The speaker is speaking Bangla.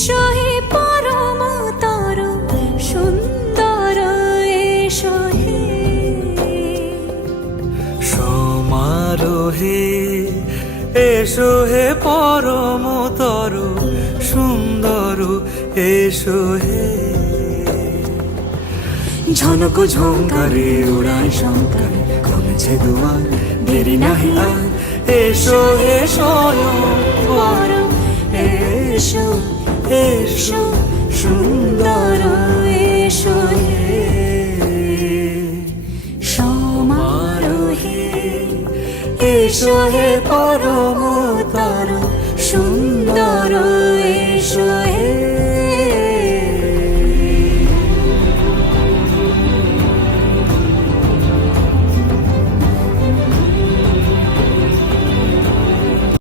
এসো হে পরমতর সুন্দর এসো হে সমারোহে এসো হে পরমতর সুন্দর এসো হে ঝনক ঝঙ্কারে উড়ায় শঙ্কারে কমেছে দুয়ার দেরি নাহি আর এসো হে স্বয়ং পরম এসো এসো সুন্দর এসো হে সমারোহে এসো হে পরমতর সুন্দর এসো